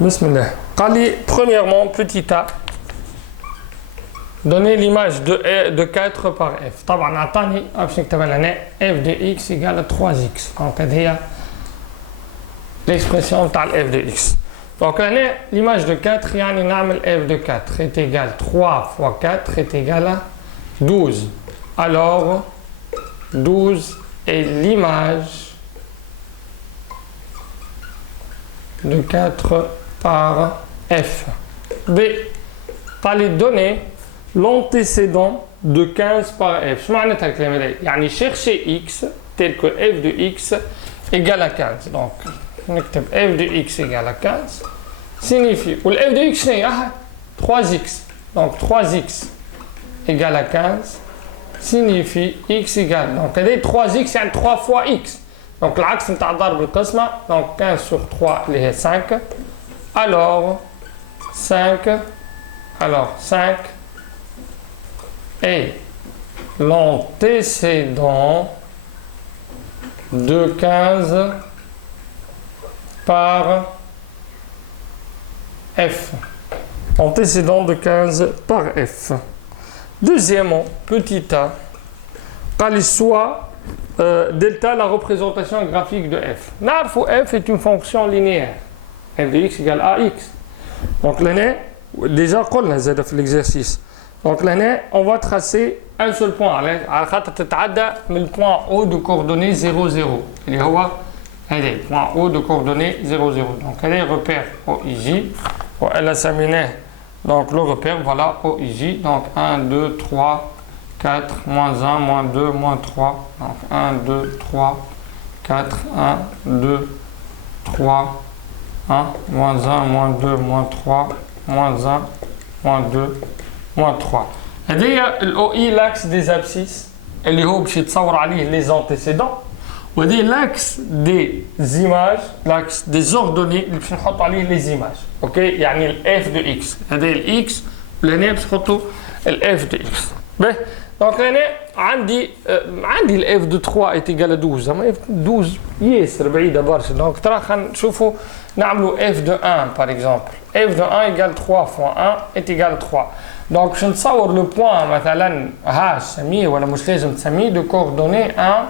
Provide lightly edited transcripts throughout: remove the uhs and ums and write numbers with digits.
Bismillah. Premièrement, petit a. Donner l'image de 4 par f. طبعا اعطاني باش نكتبها لهنا f de x égale 3x. Donc هذه l'expression تاع f de x. Donc هنا l'image de 4 يعني نعمل f de 4 est égal 3 fois 4 est égal à 12. Alors 12 est l'image de 4 par f. B. Par les données l'antécédent de 15 par f. شو معناتها الكلام هذا؟ يعني chercher x tel que f de x égale à 15. Donc نكتب f de x égale à 15 signifie ou f de x شنو 3x. Donc 3x égale à 15 signifie x égale. Donc هذه 3x يعني 3 fois x. Donc العكس نتاع ضرب القسمة. Donc 15 sur 3 اللي هي 5. Alors 5 est l'antécédent de 15 par f. Antécédent de 15 par f. Deuxièmement, petit a, قال soit delta la représentation graphique de f. نعرفوا f est une fonction linéaire. f de x égale ax. Donc là, déjà قلنا زاد في l'exercice. Donc là, on va tracer un seul point. على خاطر تتعدى من البوان O de coordonnées 0 0 اللي هو هذا point O de coordonnées 0 0. Donc هذا repère OIJ وإلا سميناه donc le repère voilà OIJ. Donc 1 2 3 4 moins 1 moins 2 moins 3. Donc 1 2 3 4 1 2 3 1 moins 1 moins 2 moins 3 moins 1 moins 2 moins 3. هذه الOI l'axe des abscisses اللي هو باش يتصور عليه les antécédents. وهذه l'axe des images, l'axe des ordonnées اللي باش نحط عليه les images. اوكي يعني الاف دو اكس. هذه الاكس لهنا باش نحطوا الاف دو اكس. باهي دونك هنا عندي الاف دو 3 ايت ايكال 12. اما اف 12 ياسر بعيده برشا. دونك ترى خلينا نشوفوا نعملوا اف دو 1 باغ اكزومبل. اف دو 1 ايكال 3 فوا 1 ايت ايكال 3. دونك باش نتصور لو بوان مثلا ها سميه ولا مش لازم تسميه دو كوردوني 1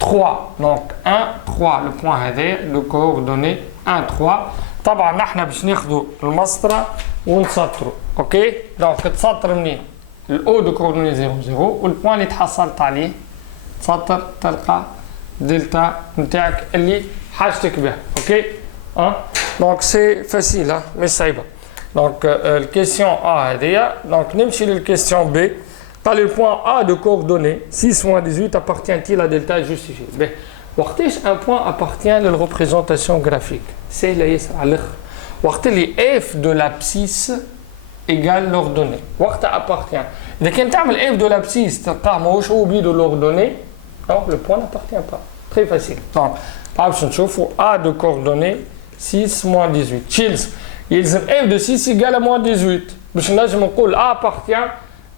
3. دونك 1 3 لو بوان هذا دو كوردوني 1 3. طبعا نحن باش ناخذوا المسطره ونسطروا. اوكي دونك تسطر منين؟ الاو دو كوردوني 0 0 والبوان اللي تحصلت عليه تسطر تلقى دلتا نتاعك اللي حاجتك بها. اوكي دونك سي فاسيل مش صعيبه. Donc, la question A est donc, نمشي للكيستيون B. قال le point A de coordonnées 6 moins 18 appartient-il à delta justifié. Ben, وقتاش un point appartient à la représentation graphique. C'est là ياسر على الاخر. وقت اللي f de l'abscisse égale l'ordonnée. وقت appartient. إذا كان تعمل f de l'abscisse تلقاه ماهوش هو بيدو l'ordonnée. Alors le point n'appartient pas. Très facile. Donc, باش نشوفوا A de coordonnées 6 moins 18. Chills. يلزم f de 6 égale à moins 18 باش نجم نقول A appartient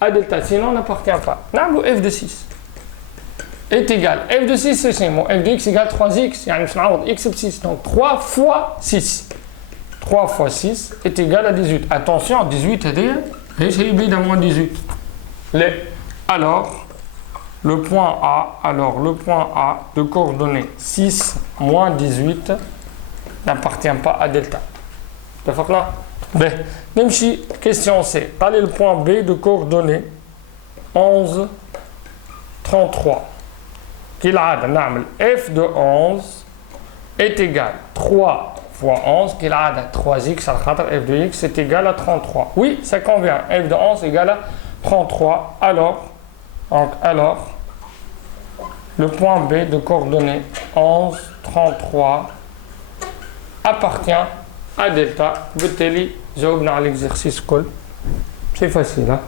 à delta, sinon on n'appartient pas. نعملوا f de 6 est égal f de 6 c'est شنو؟ f de x égale 3x يعني باش نعوض x ب 6. donc 3 fois 6 3 fois 6 est égal à 18. attention 18 هذه ماهيش هي بعيدة moins 18 لا. alors le point A de coordonnées 6 moins 18 n'appartient pas à delta. اتفقنا؟ باهي نمشي كيستيون سي. قال لي البوان بي دو كوردوني 11 33. كالعادة نعمل اف دو 11 est égal 3 fois 11 كالعادة 3x على خاطر f de x est égal à 33. Oui, ça convient. f de 11 égale à 33. Alors, le point B de coordonnées 11 33 appartient à delta. بالتالي جاوبنا على l'exercice كل. C'est facile hein.